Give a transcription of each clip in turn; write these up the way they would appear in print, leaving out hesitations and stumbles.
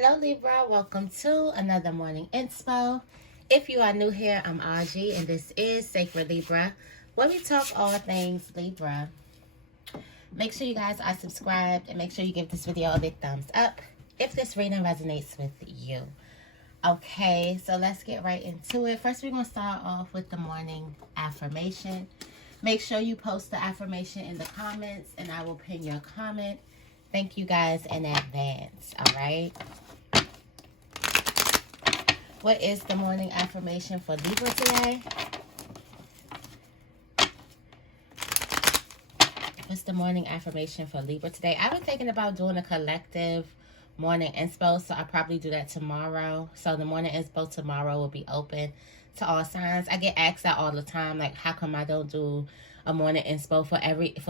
Hello Libra, welcome to another morning inspo. If you are new here, I'm Auji and this is Sacred Libra, where we talk all things Libra. Make sure you guys are subscribed and make sure you give this video a big thumbs up if this reading resonates with you. Okay, so let's get right into it. First, we're going to start off with the morning affirmation. Make sure you post the affirmation in the comments and I will pin your comment. Thank you guys in advance, all right? What is the morning affirmation for Libra today? What's the morning affirmation for Libra today? I've been thinking about doing a collective morning inspo, so I'll probably do that tomorrow. So the morning inspo tomorrow will be open to all signs. I get asked that all the time, like, how come I don't do a morning inspo for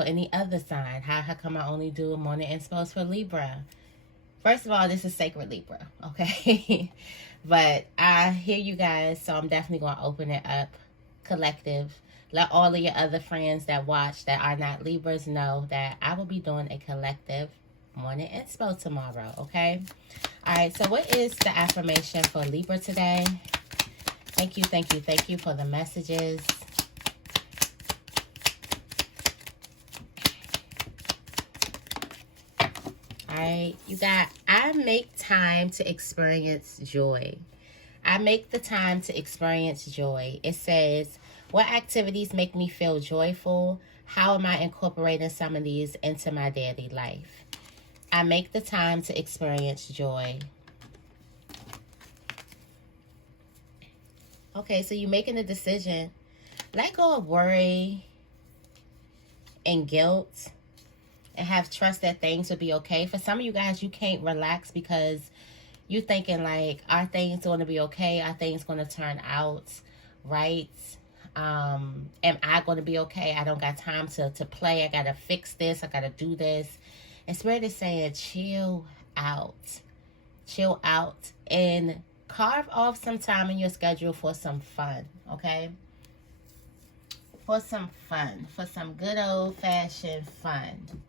any other sign? How come I only do morning inspos for Libra? First of all, this is Sacred Libra, okay? But I hear you guys, so I'm definitely going to open it up collective. Let all of your other friends that watch that are not Libras know that I will be doing a collective morning inspo tomorrow, okay? All right, so what is the affirmation for Libra today? Thank you for the messages. Alright, you got, I make time to experience joy. I make the time to experience joy. It says, what activities make me feel joyful? How am I incorporating some of these into my daily life? I make the time to experience joy. Okay, so you're making a decision. Let go of worry and guilt. And have trust that things will be okay. For some of you guys, you can't relax because you're thinking like, are things going to be okay? Are things going to turn out right? Am I going to be okay? I don't got time to play. I got to fix this. I got to do this. And Spirit is saying, chill out. Chill out. And carve off some time in your schedule for some fun, okay? For some fun. For some good old-fashioned fun.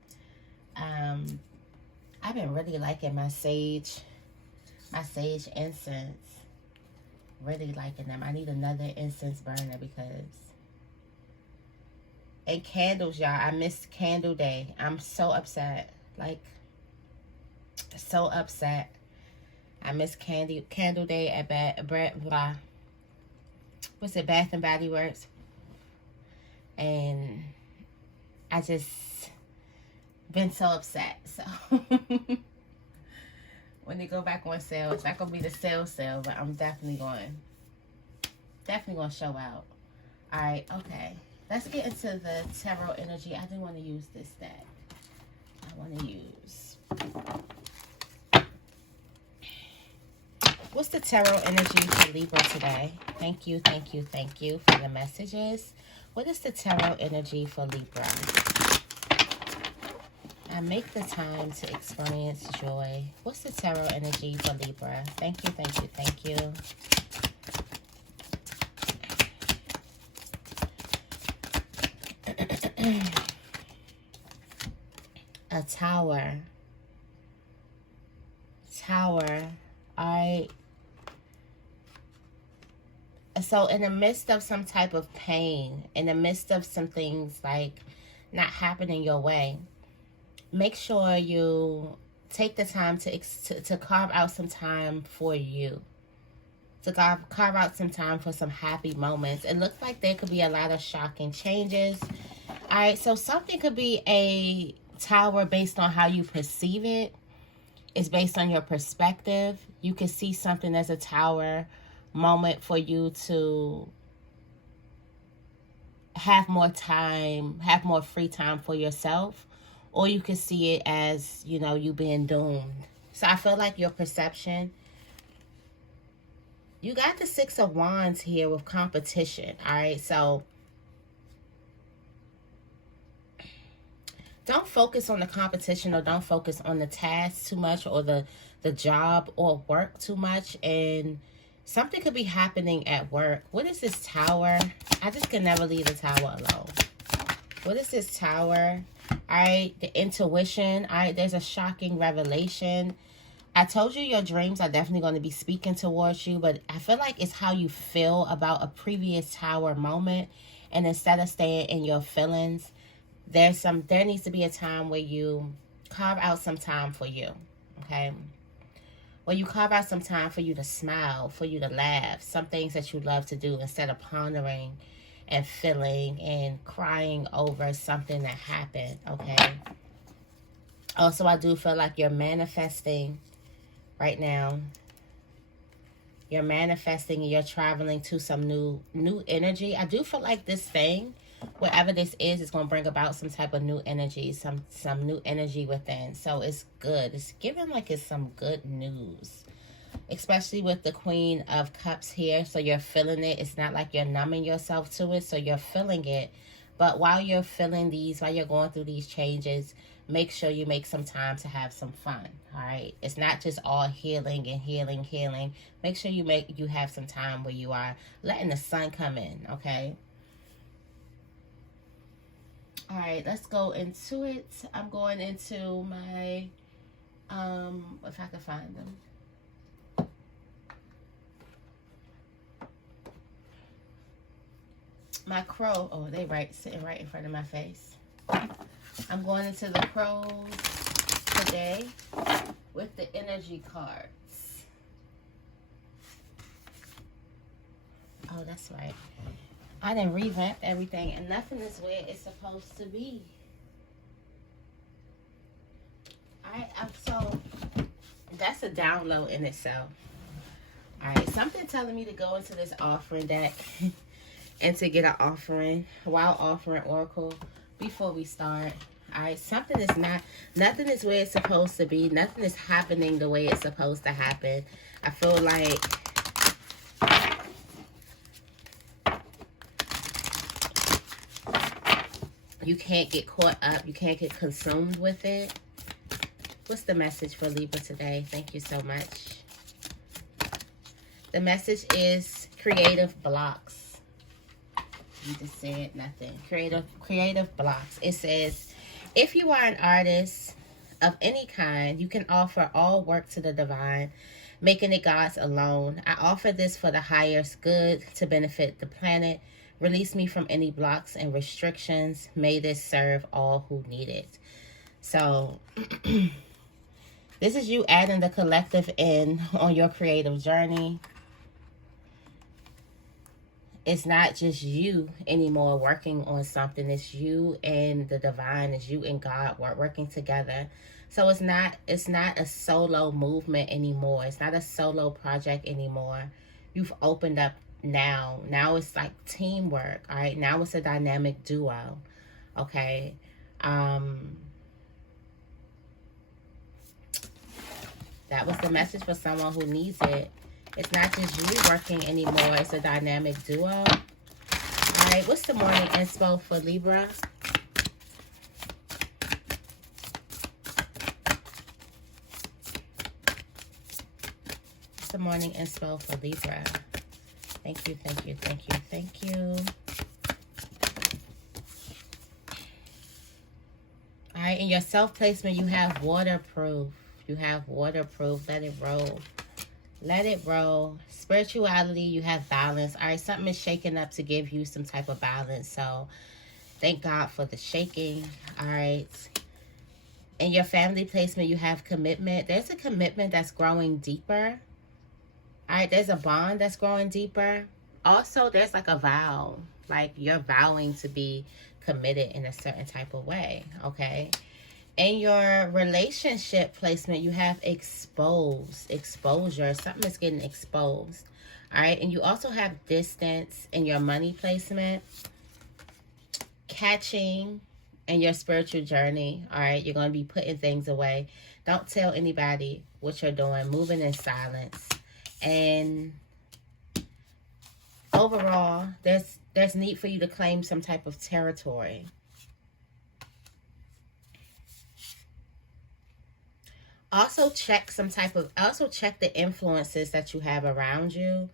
I've been really liking my sage incense. Really liking them. I need another incense burner because, and candles, y'all. I missed candle day. I'm so upset. Like, so upset. I missed candle day at Bath and Body Works. And I just been so upset. So when they go back on sale, it's not gonna be the sale, but I'm definitely going to show out. All right, okay. Let's get into the tarot energy. I do want to use this deck. I want to use. What's the tarot energy for Libra today? Thank you for the messages. What is the tarot energy for Libra? I make the time to experience joy. What's the tarot energy for Libra? Thank you. A tower. So in the midst of some type of pain, in the midst of some things like not happening your way, make sure you take the time to carve out some time for you. To carve out some time for some happy moments. It looks like there could be a lot of shocking changes. All right, so something could be a tower based on how you perceive it. It's based on your perspective. You could see something as a tower moment for you to have more time, have more free time for yourself. Or you could see it as, you know, you being doomed. So I feel like your perception. You got the Six of Wands here with competition. All right, so don't focus on the competition or don't focus on the task too much or the job or work too much. And something could be happening at work. What is this tower? I just can never leave the tower alone. What is this tower? All right, the intuition. All right, there's a shocking revelation. I told you your dreams are definitely going to be speaking towards you, but I feel like it's how you feel about a previous tower moment. And instead of staying in your feelings, there needs to be a time where you carve out some time for you. Okay? Where you carve out some time for you to smile, for you to laugh, some things that you love to do instead of pondering and feeling and crying over something that happened. Okay? Also, I do feel like you're manifesting right now. You're manifesting and you're traveling to some new energy. I do feel like this thing, whatever this is going to bring about some type of new energy, some new energy within. So it's good. It's giving like it's some good news, especially with the Queen of Cups here. So you're feeling it. It's not like you're numbing yourself to it. So you're feeling it. But while you're feeling these, while you're going through these changes, make sure you make some time to have some fun. All right, it's not just all healing and healing. Make sure you have some time where you are letting the sun come in. Okay. All right, let's go into it. I'm going into my if I can find them. My crow. Oh, they sitting right in front of my face. I'm going into the crows today with the energy cards. Oh, that's right. I didn't revamp everything and nothing is where it's supposed to be. So that's a download in itself. All right, something telling me to go into this offering deck and to get an offering, wild offering oracle before we start. All right, nothing is where it's supposed to be. Nothing is happening the way it's supposed to happen. I feel like you can't get caught up. You can't get consumed with it. What's the message for Libra today? Thank you so much. The message is creative blocks. You just said nothing. Creative blocks. It says, if you are an artist of any kind, you can offer all work to the divine, making it God's alone. I offer this for the highest good to benefit the planet. Release me from any blocks and restrictions. May this serve all who need it. So this is you adding the collective in on your creative journey. It's not just you anymore working on something. It's you and the divine. It's you and God working together. So it's not a solo movement anymore. It's not a solo project anymore. You've opened up now. Now it's like teamwork. All right. Now it's a dynamic duo. Okay. That was the message for someone who needs it. It's not just you working anymore. It's a dynamic duo. All right. What's the morning inspo for Libra? What's the morning inspo for Libra? Thank you, thank you, thank you, thank you. All right. In your self-placement, you have waterproof. You have waterproof. Let it roll. Let it roll. Spirituality, you have balance. All right, something is shaking up to give you some type of balance. So thank God for the shaking. All right. In your family placement, you have commitment. There's a commitment that's growing deeper. All right, there's a bond that's growing deeper. Also, there's like a vow. Like you're vowing to be committed in a certain type of way. Okay. In your relationship placement, you have exposure. Something is getting exposed. All right. And you also have distance in your money placement. Catching in your spiritual journey. All right. You're going to be putting things away. Don't tell anybody what you're doing. Moving in silence. And overall, there's need for you to claim some type of territory. Also check the influences that you have around you.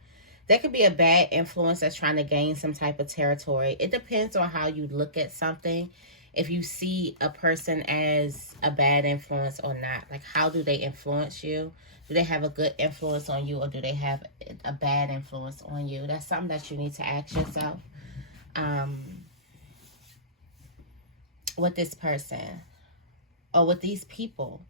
There could be a bad influence that's trying to gain some type of territory. It depends on how you look at something. if you see a person as a bad influence or not. Like, how do they influence you? Do they have a good influence on you, or do they have a bad influence on you? That's something that you need to ask yourself with this person or with these people.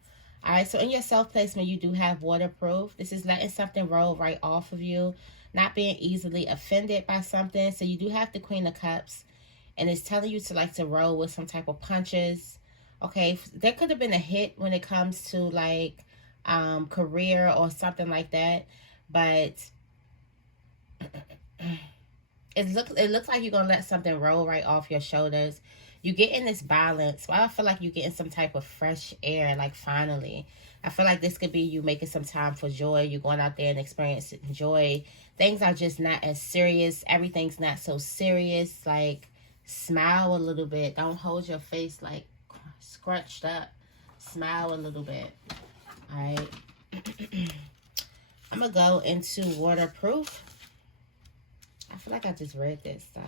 All right, so in your self-placement, you do have waterproof. This is letting something roll right off of you, not being easily offended by something. So you do have the Queen of Cups, and it's telling you to like to roll with some type of punches. Okay, there could have been a hit when it comes to like career or something like that, but it looks like you're gonna let something roll right off your shoulders. You get in this balance. Well, I feel like you're getting some type of fresh air, like finally. I feel like this could be you making some time for joy. You're going out there and experiencing joy. Things are just not as serious. Everything's not so serious. Like, smile a little bit. Don't hold your face like scrunched up. Smile a little bit. All right. I'm going to go into waterproof. I feel like I just read this stuff.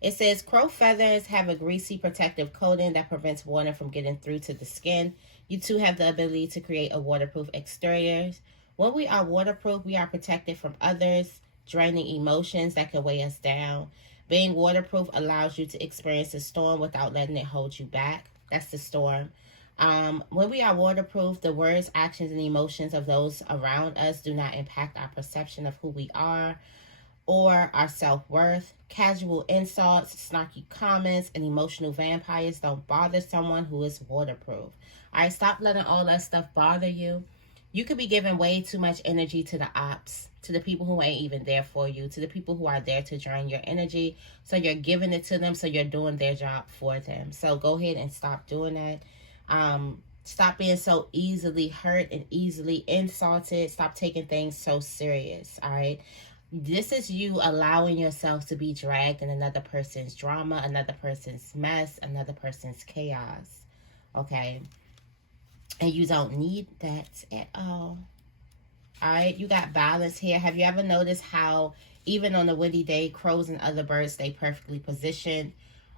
It says, crow feathers have a greasy protective coating that prevents water from getting through to the skin. You too have the ability to create a waterproof exterior. When we are waterproof, we are protected from others, draining emotions that can weigh us down. Being waterproof allows you to experience a storm without letting it hold you back. That's the storm. When we are waterproof, the words, actions, and emotions of those around us do not impact our perception of who we are or our self-worth. Casual insults, snarky comments, and emotional vampires don't bother someone who is waterproof. All right, stop letting all that stuff bother you. You could be giving way too much energy to the ops, to the people who ain't even there for you, to the people who are there to drain your energy. So you're giving it to them, so you're doing their job for them. So go ahead and stop doing that. Stop being so easily hurt and easily insulted. Stop taking things so serious, all right? This is you allowing yourself to be dragged in another person's drama, another person's mess, another person's chaos, okay? And you don't need that at all. All right, you got balance here. Have you ever noticed how even on a windy day, crows and other birds stay perfectly positioned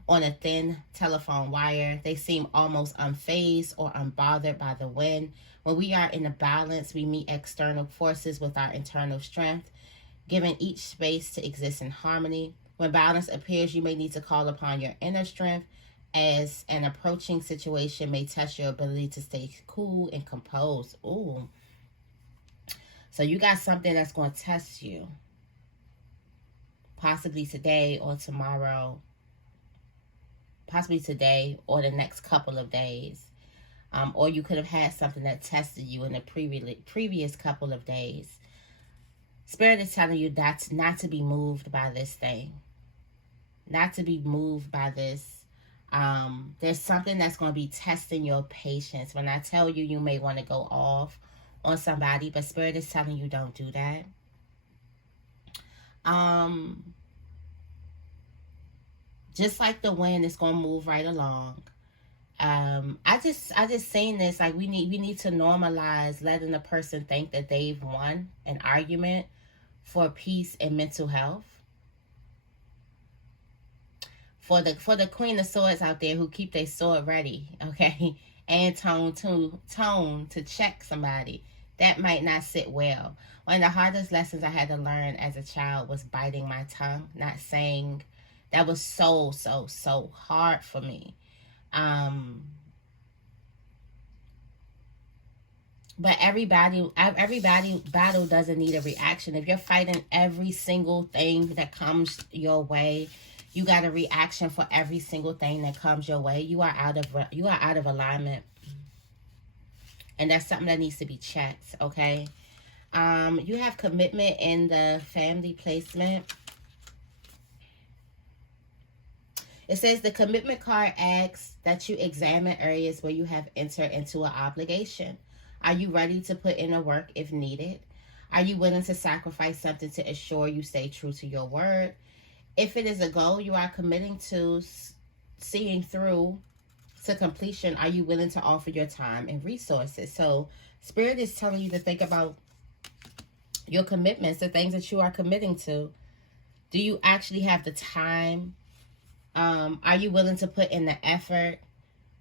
on a thin telephone wire? They seem almost unfazed or unbothered by the wind. When we are in a balance, we meet external forces with our internal strength, giving each space to exist in harmony. When balance appears, you may need to call upon your inner strength, as an approaching situation may test your ability to stay cool and composed. Ooh. So you got something that's going to test you. Possibly today or tomorrow. Possibly today or the next couple of days. Or you could have had something that tested you in the previous couple of days. Spirit is telling you that's not to be moved by this thing. Not to be moved by this. There's something that's going to be testing your patience. When I tell you, you may want to go off on somebody, but Spirit is telling you don't do that. Just like the wind, it's going to move right along. I just saying this, like we need to normalize letting a person think that they've won an argument for peace and mental health. For the Queen of Swords out there who keep their sword ready, okay, and tone to check somebody, that might not sit well. One of the hardest lessons I had to learn as a child was biting my tongue, not saying. That was so hard for me. But every battle doesn't need a reaction. If you're fighting every single thing that comes your way, you got a reaction for every single thing that comes your way. You are out of alignment, and that's something that needs to be checked. Okay. You have commitment in the family placement. It says the commitment card asks that you examine areas where you have entered into an obligation. Are you ready to put in the work if needed? Are you willing to sacrifice something to ensure you stay true to your word? If it is a goal you are committing to seeing through to completion, are you willing to offer your time and resources? So Spirit is telling you to think about your commitments, the things that you are committing to. Do you actually have the time Are you willing to put in the effort?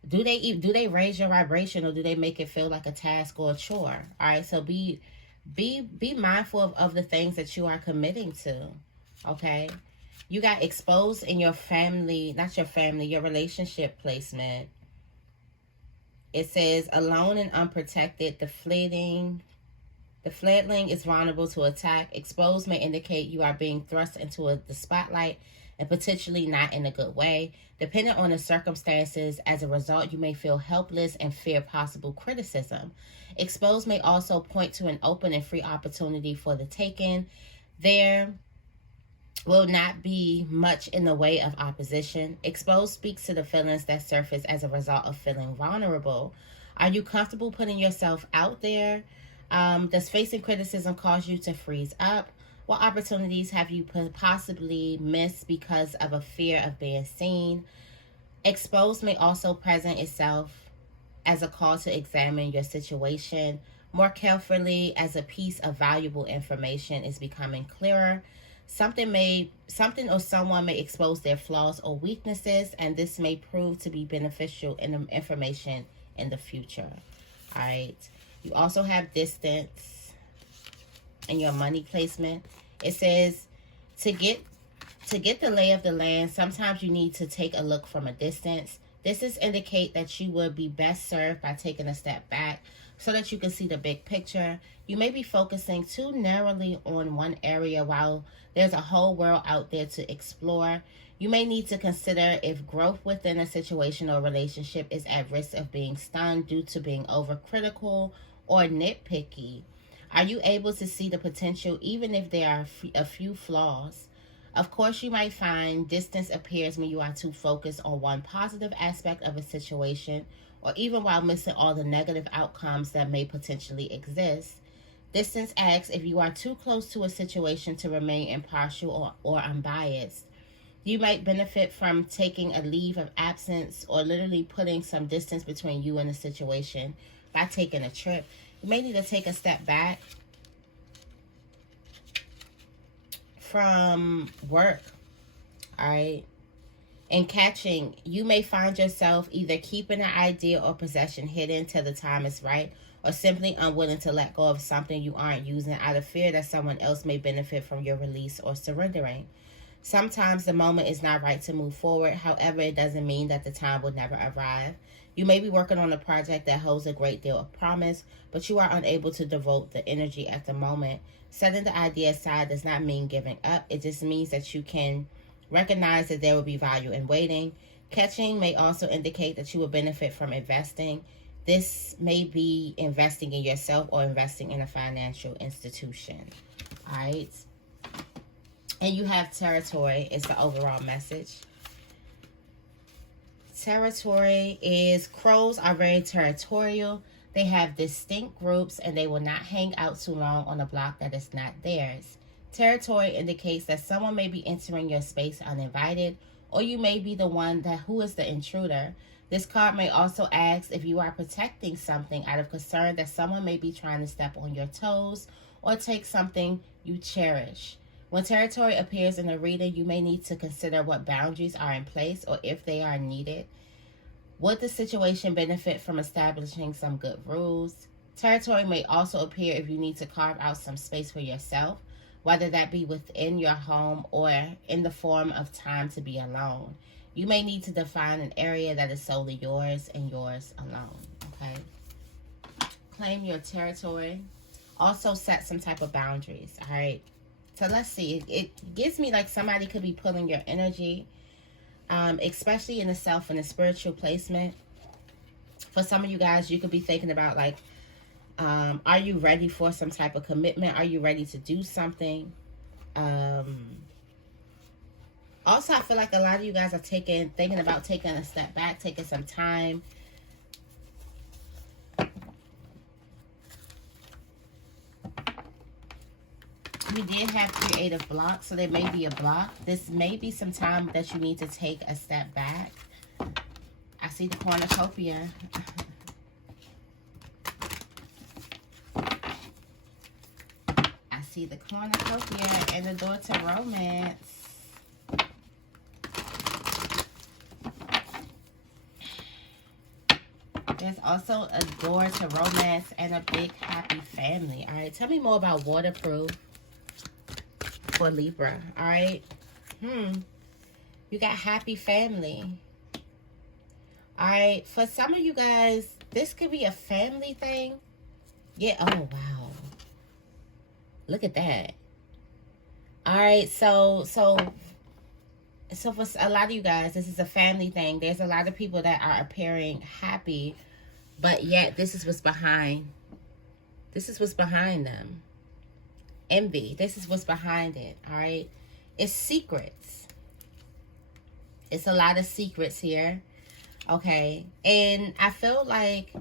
Do they raise your vibration, or do they make it feel like a task or a chore? All right, so be mindful of the things that you are committing to. Okay, you got exposed in your family, not your family, your relationship placement. It says alone and unprotected, the fleeting. The fledgling is vulnerable to attack. Exposed may indicate you are being thrust into the spotlight, and potentially not in a good way. Depending on the circumstances, as a result, you may feel helpless and fear possible criticism. Exposed may also point to an open and free opportunity for the taking. There will not be much in the way of opposition. Exposed speaks to the feelings that surface as a result of feeling vulnerable. Are you comfortable putting yourself out there? Does facing criticism cause you to freeze up? What opportunities have you possibly missed because of a fear of being seen? Exposed may also present itself as a call to examine your situation more carefully as a piece of valuable information is becoming clearer. Something or someone may expose their flaws or weaknesses, and this may prove to be beneficial in the information in the future. All right. You also have distance in your money placement. It says to get the lay of the land, sometimes you need to take a look from a distance. This is indicate that you would be best served by taking a step back so that you can see the big picture. You may be focusing too narrowly on one area while there's a whole world out there to explore. You may need to consider if growth within a situation or relationship is at risk of being stunned due to being overcritical or nitpicky. Are you able to see the potential even if there are a few flaws? Of course, you might find distance appears when you are too focused on one positive aspect of a situation, or even while missing all the negative outcomes that may potentially exist. Distance asks if you are too close to a situation to remain impartial or unbiased. You might benefit from taking a leave of absence or literally putting some distance between you and the situation by taking a trip. You may need to take a step back from work, all right? In catching, you may find yourself either keeping an idea or possession hidden till the time is right, or simply unwilling to let go of something you aren't using out of fear that someone else may benefit from your release or surrendering. Sometimes the moment is not right to move forward. However, it doesn't mean that the time will never arrive. You may be working on a project that holds a great deal of promise, but you are unable to devote the energy at the moment. Setting the idea aside does not mean giving up. It just means that you can recognize that there will be value in waiting. Catching may also indicate that you will benefit from investing. This may be investing in yourself or investing in a financial institution. All right. And you have territory is the overall message. Territory is crows are very territorial. They have distinct groups and they will not hang out too long on a block that is not theirs. Territory indicates that someone may be entering your space uninvited, or you may be the one who is the intruder. This card may also ask if you are protecting something out of concern that someone may be trying to step on your toes or take something you cherish. When territory appears in a reading, you may need to consider what boundaries are in place or if they are needed. Would the situation benefit from establishing some good rules? Territory may also appear if you need to carve out some space for yourself, whether that be within your home or in the form of time to be alone. You may need to define an area that is solely yours and yours alone, okay? Claim your territory. Also set some type of boundaries, all right? So let's see. It gives me like somebody could be pulling your energy, especially in the self and the spiritual placement. For some of you guys, you could be thinking about like, are you ready for some type of commitment? Are you ready to do something? Also, I feel like a lot of you guys are thinking about taking a step back, taking some time. We did have creative block, so there may be a block. This may be some time that you need to take a step back. I see the cornucopia. I see the cornucopia and the door to romance. also a door to romance and a big happy family. All right, tell me more about waterproof for Libra. All right, you got happy family. All right, for some of you guys, this could be a family thing. Yeah, oh wow, look at that. All right, so for a lot of you guys, this is a family thing. There's a lot of people that are appearing happy, but yet this is what's behind. This is what's behind them. Envy. This is what's behind it. All right. It's secrets. It's a lot of secrets here. Okay. And I feel like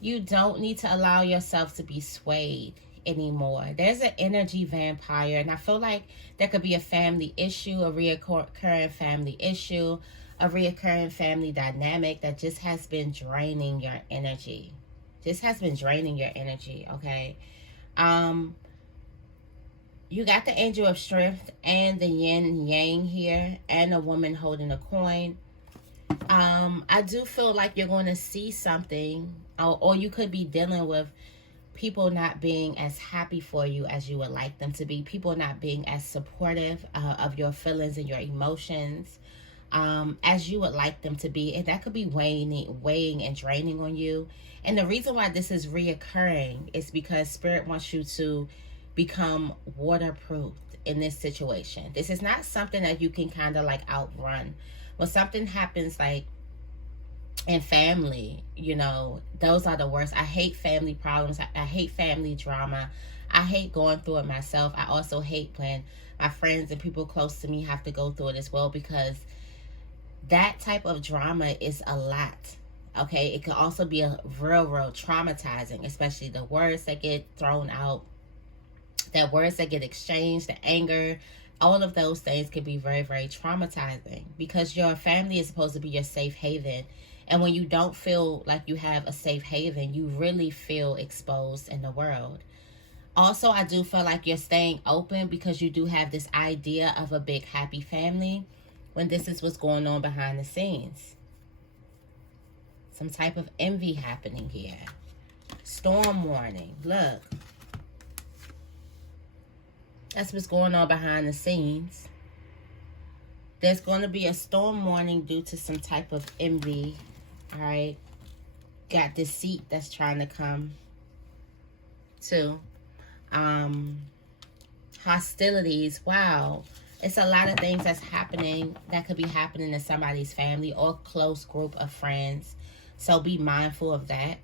you don't need to allow yourself to be swayed anymore. There's an energy vampire, and I feel like there could be a family issue, a reoccurring family issue, a reoccurring family dynamic that just has been draining your energy. This has been draining your energy, okay? You got the angel of strength and the yin and yang here, and a woman holding a coin. I do feel like you're going to see something, or you could be dealing with people not being as happy for you as you would like them to be. People not being as supportive of your feelings and your emotions as you would like them to be. And that could be weighing and draining on you. And the reason why this is reoccurring is because Spirit wants you to become waterproof in this situation. This is not something that you can kind of like outrun. When something happens like in family, you know, those are the worst. I hate family problems. I hate family drama. I hate going through it myself. I also hate when my friends and people close to me have to go through it as well, because that type of drama is a lot. Okay, it can also be a real traumatizing, especially the words that get thrown out, the words that get exchanged, the anger, all of those things can be very traumatizing, because your family is supposed to be your safe haven. And when you don't feel like you have a safe haven, you really feel exposed in the world. Also, I do feel like you're staying open because you do have this idea of a big happy family, when this is what's going on behind the scenes. Some type of envy happening here. Storm warning. Look. That's what's going on behind the scenes. There's going to be a storm warning due to some type of envy. All right. Got deceit that's trying to come too. Hostilities. Wow. It's a lot of things that's happening that could be happening to somebody's family or close group of friends. So be mindful of that.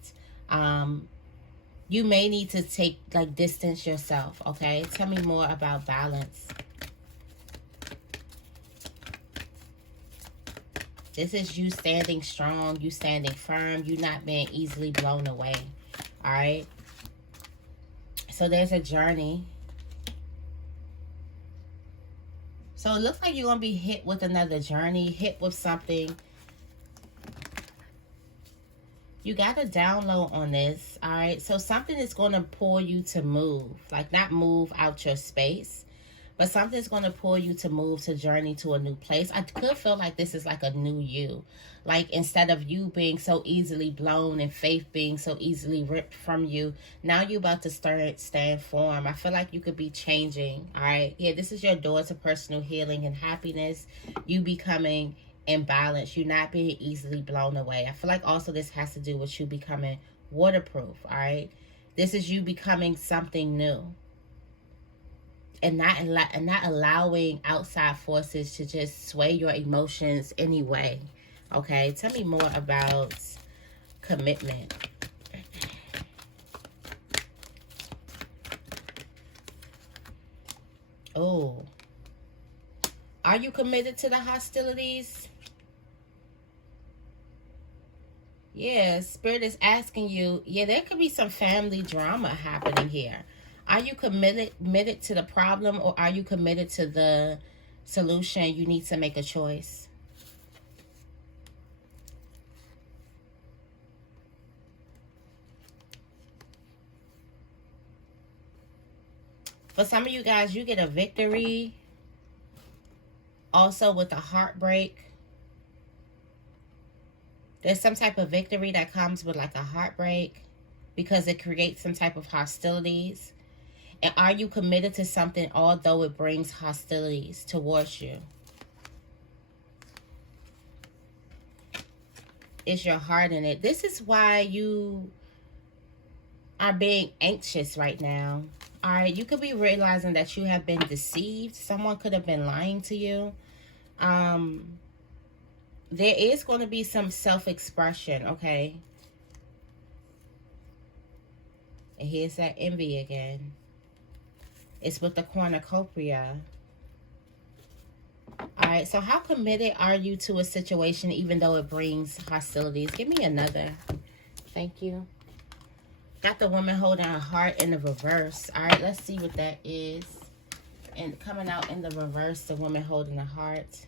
You may need to distance yourself, okay? Tell me more about balance. This is you standing strong, you standing firm, you not being easily blown away, all right? So there's a journey. So it looks like you're going to be hit with another journey, hit with something. You got a download on this, all right? So something is going to pull you to move. Like, not move out your space, but something's going to pull you to move, to journey to a new place. I could feel like this is like a new you. Like, instead of you being so easily blown and faith being so easily ripped from you, now you're about to stand firm. I feel like you could be changing, all right? Yeah, this is your door to personal healing and happiness. You becoming in balance. You're not being easily blown away. I feel like also this has to do with you becoming waterproof, all right? This is you becoming something new. And not allowing outside forces to just sway your emotions anyway. Okay, tell me more about commitment. Oh. Are you committed to the hostilities? Yeah, Spirit is asking you, yeah, there could be some family drama happening here. Are you committed to the problem, or are you committed to the solution? You need to make a choice. For some of you guys, you get a victory. Also with the heartbreak. There's some type of victory that comes with like a heartbreak because it creates some type of hostilities. And are you committed to something although it brings hostilities towards you? Is your heart in it? This is why you are being anxious right now. All right, you could be realizing that you have been deceived. Someone could have been lying to you. There is going to be some self-expression, okay? And here's that envy again. It's with the cornucopia. Alright, so how committed are you to a situation even though it brings hostilities? Give me another. Thank you. Got the woman holding her heart in the reverse. Alright, let's see what that is. And coming out in the reverse, the woman holding the heart.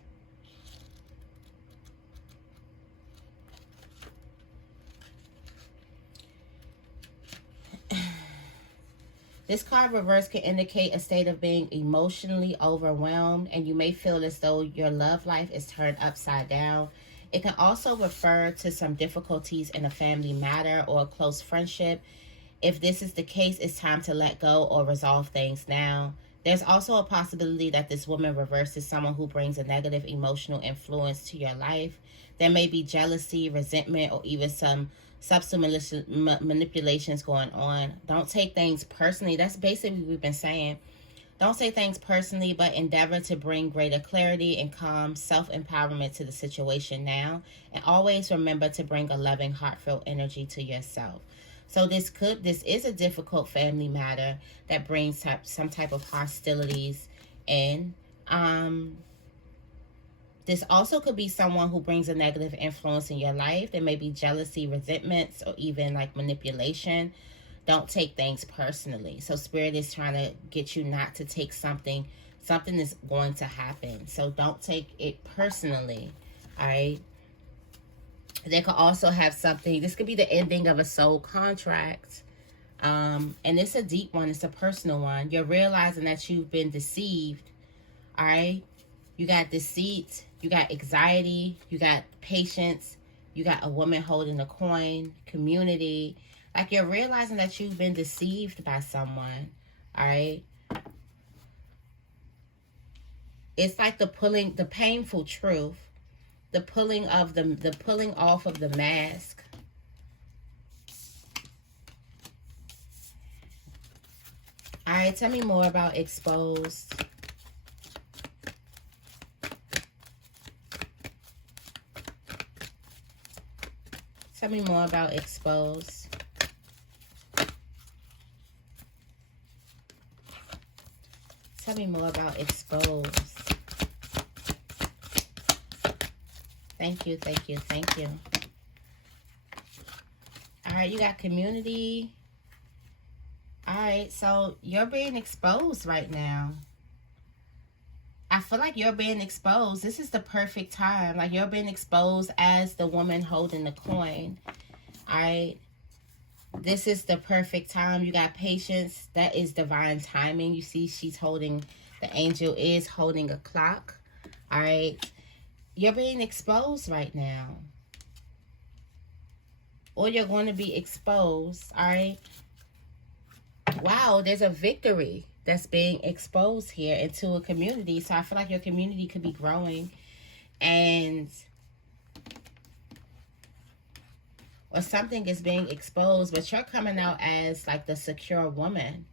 This card reverse can indicate a state of being emotionally overwhelmed, and you may feel as though your love life is turned upside down. It can also refer to some difficulties in a family matter or a close friendship. If this is the case, it's time to let go or resolve things now. There's also a possibility that this woman reverse is someone who brings a negative emotional influence to your life. There may be jealousy, resentment, or even some substance manipulations going on. Don't take things personally. That's basically what we've been saying. Don't take things personally, but endeavor to bring greater clarity and calm self-empowerment to the situation now. And always remember to bring a loving, heartfelt energy to yourself. So this is a difficult family matter that brings some type of hostilities in. This also could be someone who brings a negative influence in your life. There may be jealousy, resentments, or even like manipulation. Don't take things personally. So Spirit is trying to get you not to take something is going to happen. So don't take it personally. All right. They could also have something. This could be the ending of a soul contract. And it's a deep one. It's a personal one. You're realizing that you've been deceived. All right. You got deceit. You got anxiety. You got patience. You got a woman holding a coin. Community. Like you're realizing that you've been deceived by someone. All right. It's like the painful truth. The pulling off of the mask. All right, tell me more about exposed. Tell me more about exposed. Tell me more about exposed. Thank you, thank you, thank you. All right, you got community. All right, so you're being exposed right now. I feel like you're being exposed. This is the perfect time. Like you're being exposed as the woman holding the coin. All right. This is the perfect time. You got patience. That is divine timing. You see she's holding, the angel is holding a clock. All right. You're being exposed right now. Or you're going to be exposed. All right. Wow, there's a victory that's being exposed here into a community. So I feel like your community could be growing. And or something is being exposed, but you're coming out as like the secure woman.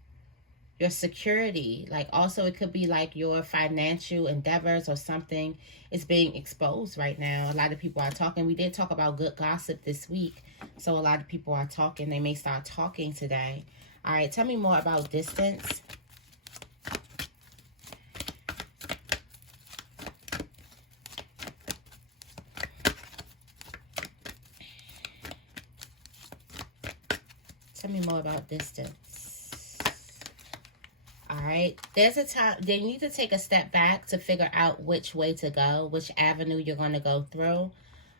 Your security, like also it could be like your financial endeavors or something is being exposed right now. A lot of people are talking. We did talk about good gossip this week. So a lot of people are talking. They may start talking today. All right, tell me more about distance. Tell me more about distance. All right. There's a time, they need to take a step back to figure out which way to go, which avenue you're going to go through.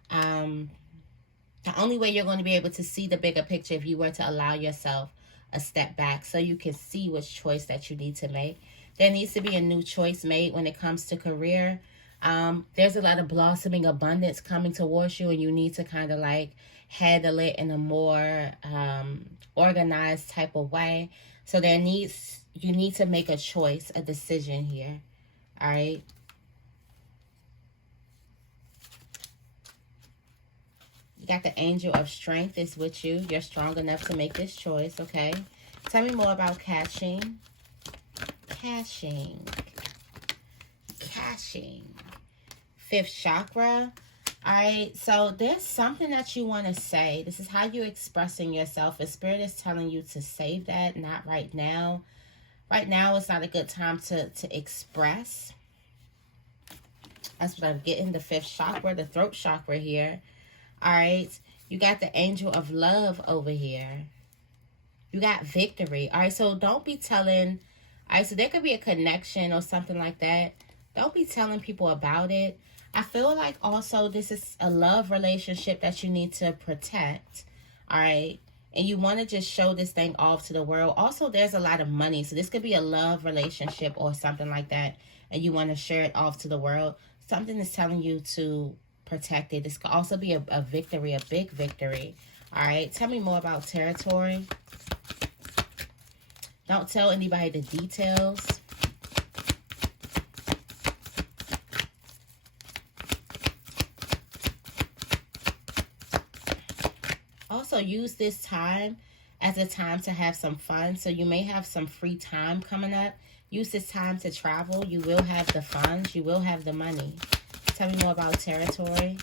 The only way you're going to be able to see the bigger picture if you were to allow yourself a step back so you can see which choice that you need to make. There needs to be a new choice made when it comes to career. There's a lot of blossoming abundance coming towards you, and you need to kind of like handle it in a more organized type of way. So you need to make a choice, a decision here. All right. You got the angel of strength is with you. You're strong enough to make this choice, okay? Tell me more about cashing. Cashing. Fifth chakra. All right, so there's something that you want to say. This is how you're expressing yourself. The spirit is telling you to save that, not right now. Right now, it's not a good time to express. That's what I'm getting. The fifth chakra, the throat chakra here. All right, you got the angel of love over here. You got victory. All right, so don't be telling. All right, so there could be a connection or something like that. Don't be telling people about it. I feel like also this is a love relationship that you need to protect. All right, and you want to just show this thing off to the world. Also, there's a lot of money, so this could be a love relationship or something like that, and you want to share it off to the world. Something is telling you to protect it. This could also be a victory, a big victory. All right, tell me more about territory. Don't tell anybody the details. Also, use this time as a time to have some fun. So you may have some free time coming up. Use this time to travel. You will have the funds. You will have the money. Tell me more about territory.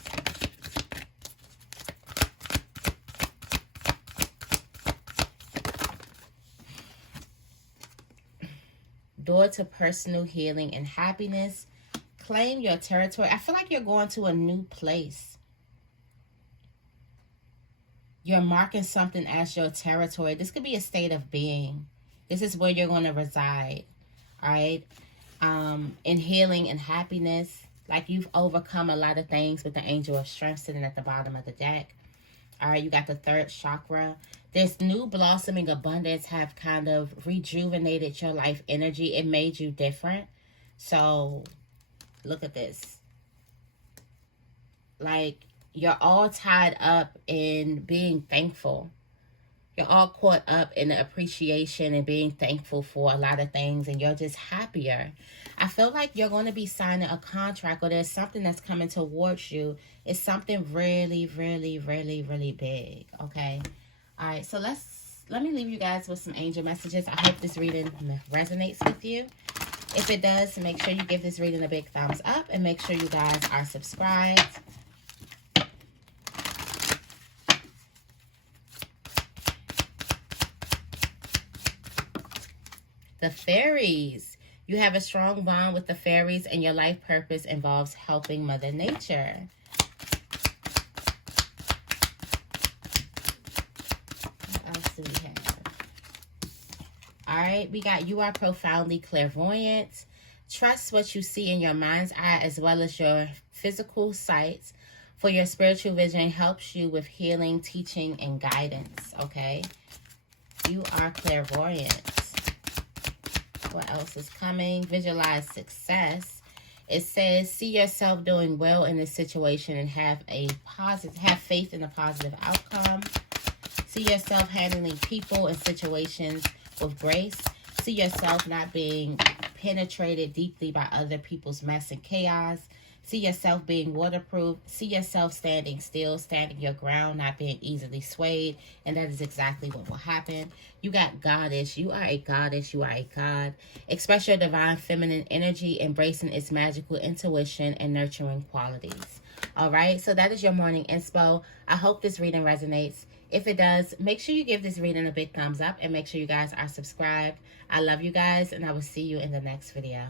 Door to personal healing and happiness. Claim your territory. I feel like you're going to a new place. You're marking something as your territory. This could be a state of being. This is where you're going to reside. All right. In healing and happiness. Like you've overcome a lot of things with the angel of strength sitting at the bottom of the deck. All right, you got the third chakra. This new blossoming abundance have kind of rejuvenated your life energy. It made you different. So look at this. Like you're all tied up in being thankful. You're all caught up in the appreciation and being thankful for a lot of things, and you're just happier. I feel like you're going to be signing a contract, or there's something that's coming towards you. It's something really, really, really, really big, okay? All right, so let me leave you guys with some angel messages. I hope this reading resonates with you. If it does, make sure you give this reading a big thumbs up, and make sure you guys are subscribed. The fairies. You have a strong bond with the fairies, and your life purpose involves helping Mother Nature. What else do we have? All right, we got you are profoundly clairvoyant. Trust what you see in your mind's eye as well as your physical sight, for your spiritual vision helps you with healing, teaching, and guidance, okay? You are clairvoyant. What else is coming? Visualize success. It says, see yourself doing well in this situation and have faith in a positive outcome. See yourself handling people and situations with grace. See yourself not being penetrated deeply by other people's mess and chaos. See yourself being waterproof. See yourself standing still, standing your ground, not being easily swayed. And that is exactly what will happen. You got goddess. You are a goddess. You are a god. Express your divine feminine energy, embracing its magical intuition and nurturing qualities. All right, so that is your morning inspo. I hope this reading resonates. If it does, make sure you give this reading a big thumbs up, and make sure you guys are subscribed. I love you guys, and I will see you in the next video.